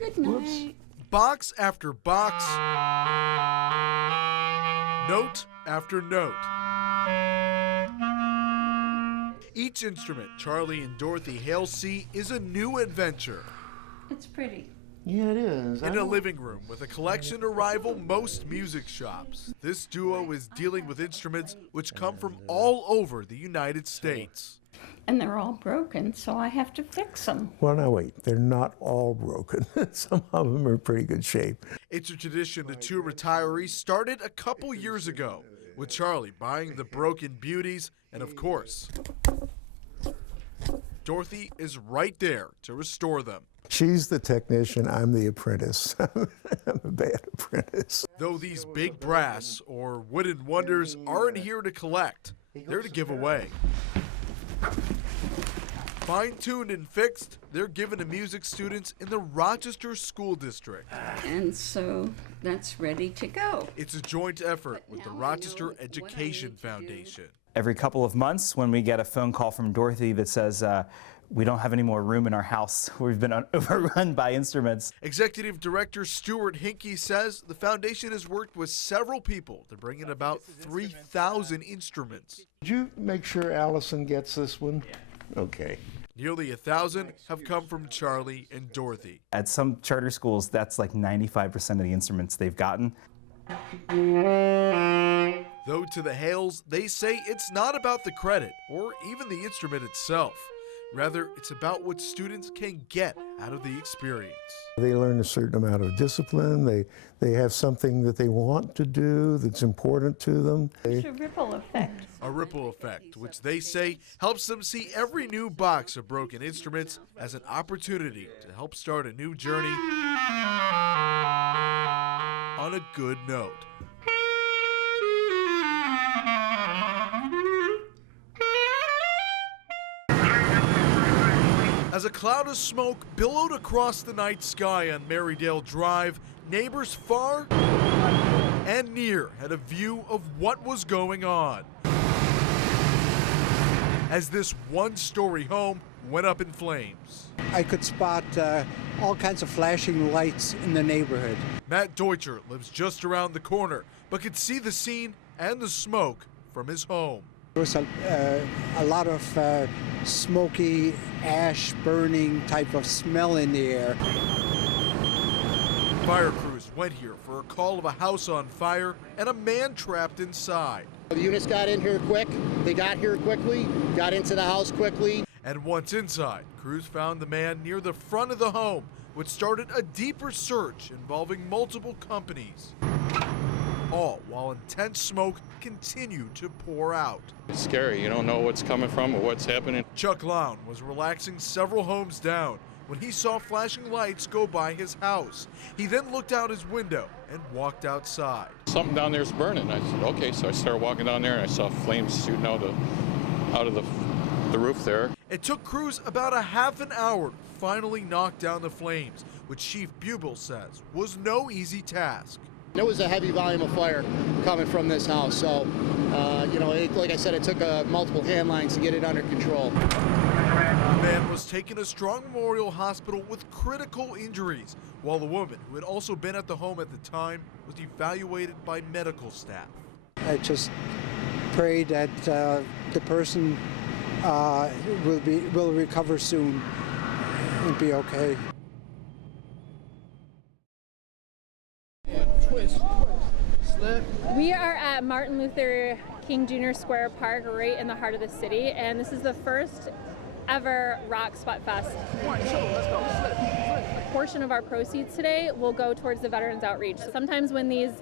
Good night. Whoops. Box after box, note after note. Each instrument Charlie and Dorothy Hale see is a new adventure. It's pretty. Yeah, it is. In a living room with a collection to rival most music shops, this duo is dealing with instruments which come from all over the United States. And they're all broken, so I have to fix them. Well, now wait, they're not all broken. Some of them are in pretty good shape. It's a tradition the two retirees started a couple years ago, with Charlie buying the broken beauties, and of course, Dorothy is right there to restore them. She's the technician, I'm the apprentice. I'm a bad apprentice. Though these big brass or wooden wonders aren't here to collect, they're to give away. Fine-tuned and fixed, they're given to music students in the Rochester School District. And so that's ready to go. It's a joint effort with the Rochester Education Foundation. Every couple of months when we get a phone call from Dorothy that says, we don't have any more room in our house. We've been overrun by instruments. Executive Director Stuart Hinkey says the foundation has worked with several people to bring in about 3,000 instruments. Did you make sure Allison gets this one? Yeah. Okay. Nearly 1,000 have come from Charlie and Dorothy. At some charter schools, that's like 95% of the instruments they've gotten. Though to the Hales, they say it's not about the credit or even the instrument itself. Rather, it's about what students can get out of the experience. They learn a certain amount of discipline. They have something that they want to do that's important to them. It's a ripple effect. A ripple effect, which they say helps them see every new box of broken instruments as an opportunity to help start a new journey on a good note. As a cloud of smoke billowed across the night sky on Marydale Drive, neighbors far and near had a view of what was going on as this one-story home went up in flames. I could spot all kinds of flashing lights in the neighborhood. Matt Deutscher lives just around the corner, but could see the scene and the smoke from his home. There was a lot of smoky, ash burning type of smell in the air. Fire crews went here for a call of a house on fire and a man trapped inside. The units got in here quick. They got here quickly, got into the house quickly. And once inside, crews found the man near the front of the home, which started a deeper search involving multiple companies. All while intense smoke continued to pour out. It's scary. You don't know what's coming from or what's happening. Chuck Lown was relaxing several homes down when he saw flashing lights go by his house. He then looked out his window and walked outside. Something down there's burning. I said, okay, so I started walking down there and I saw flames shooting out of the roof there. It took crews about a half an hour to finally knock down the flames, which Chief Bubel says was no easy task. There was a heavy volume of fire coming from this house, so like I said, it took multiple hand lines to get it under control. The man was taken to Strong Memorial Hospital with critical injuries, while the woman, who had also been at the home at the time, was evaluated by medical staff. I just pray that the person will recover soon and be okay. We are at Martin Luther King Jr. Square Park, right in the heart of the city, and this is the first ever Rock Spot Fest. A portion of our proceeds today will go towards the Veterans Outreach. Sometimes when these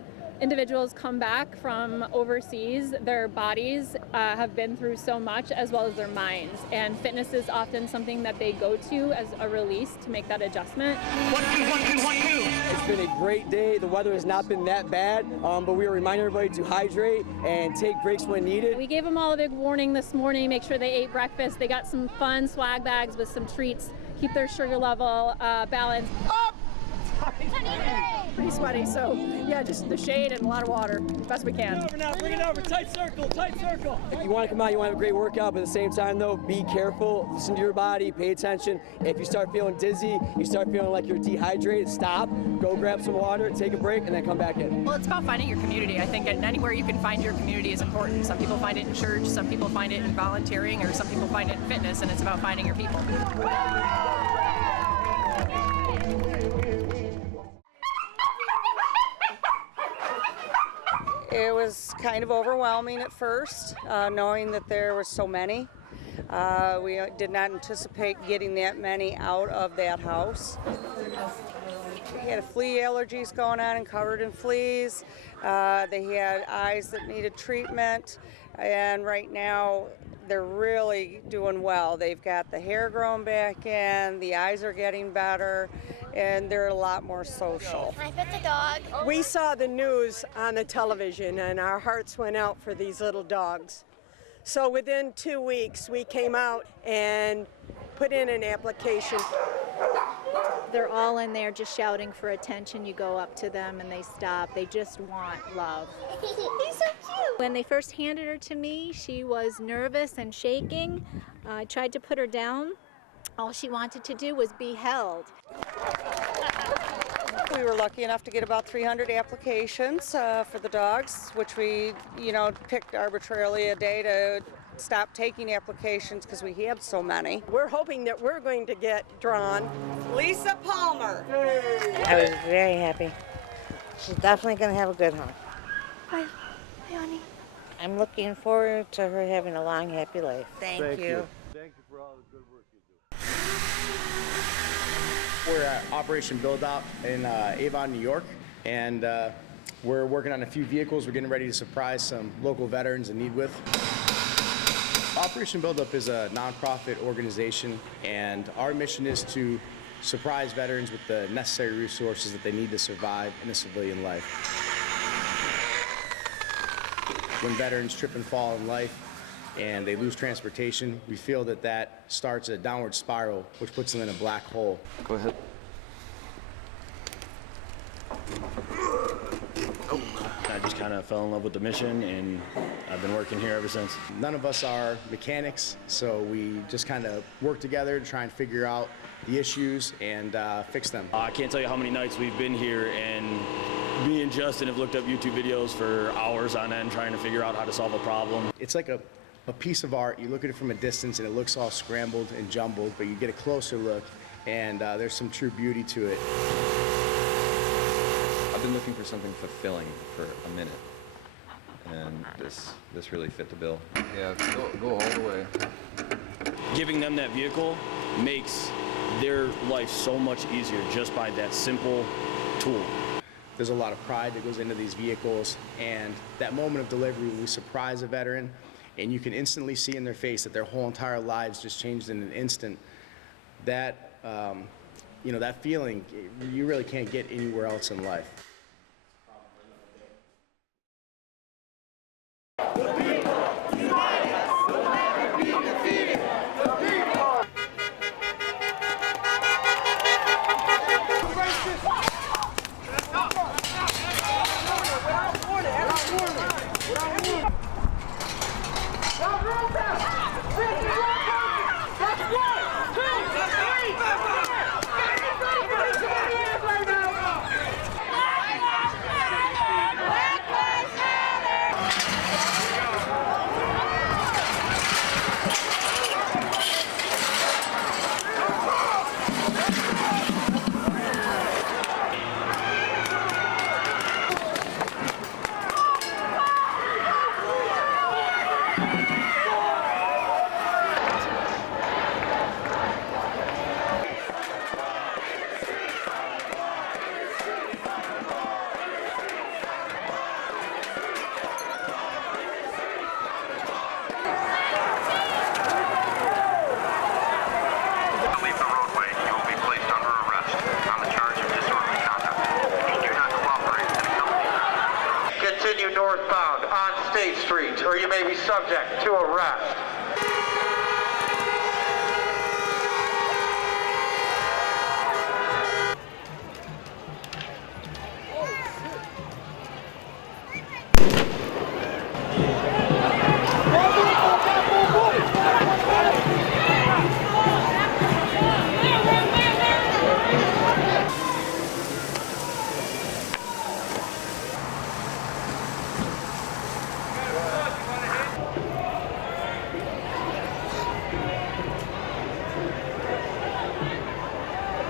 individuals come back from overseas, their bodies have been through so much, as well as their minds, and fitness is often something that they go to as a release to make that adjustment. 1, 2, 1, 2, 1, 2. It's been a great day. The weather has not been that bad, but we remind everybody to hydrate and take breaks when needed. We gave them all a big warning this morning, make sure they ate breakfast. They got some fun swag bags with some treats, keep their sugar level balanced. Up! pretty sweaty, so yeah, just the shade and a lot of water, best we can. Bring it over, tight circle, tight circle. If you want to come out, you want to have a great workout, but at the same time though, be careful, listen to your body, pay attention. If you start feeling dizzy, you start feeling like you're dehydrated, stop, go grab some water, take a break, and then come back in. Well, it's about finding your community. I think anywhere you can find your community is important. Some people find it in church, some people find it in volunteering, or some people find it in fitness, and it's about finding your people. It was kind of overwhelming at first, knowing that there were so many. We did not anticipate getting that many out of that house. They had flea allergies going on and covered in fleas. They had eyes that needed treatment, and right now they're really doing well. They've got the hair growing back in, the eyes are getting better, and they're a lot more social. Can I pet the dog? We saw the news on the television and our hearts went out for these little dogs. So within 2 weeks we came out and put in an application. They're all in there just shouting for attention. You go up to them and they stop. They just want love. He's so cute. When they first handed her to me, she was nervous and shaking. I tried to put her down. All she wanted to do was be held. We were lucky enough to get about 300 applications for the dogs, which we, picked arbitrarily a day to stop taking applications because we had so many. We're hoping that we're going to get drawn. Lisa Palmer. I was very happy. She's definitely going to have a good home. Hi, honey. I'm looking forward to her having a long, happy life. Thank you. Thank you for all the good work you do. We're at Operation Build Up in Avon, New York, and we're working on a few vehicles. We're getting ready to surprise some local veterans in need with. Operation Build Up is a nonprofit organization, and our mission is to surprise veterans with the necessary resources that they need to survive in a civilian life. When veterans trip and fall in life and they lose transportation, we feel that that starts a downward spiral, which puts them in a black hole. Go ahead. I just kind of fell in love with the mission, and I've been working here ever since. None of us are mechanics, so we just kind of work together to try and figure out the issues and fix them. I can't tell you how many nights we've been here, and me and Justin have looked up YouTube videos for hours on end trying to figure out how to solve a problem. It's like a piece of art. You look at it from a distance and it looks all scrambled and jumbled, but you get a closer look and there's some true beauty to it. I've been looking for something fulfilling for a minute, and this really fit the bill. Yeah, go all the way. Giving them that vehicle makes their life so much easier just by that simple tool. There's a lot of pride that goes into these vehicles, and that moment of delivery when we surprise a veteran and you can instantly see in their face that their whole entire lives just changed in an instant, that that feeling you really can't get anywhere else in life. Continue northbound on State Street, or you may be subject to arrest.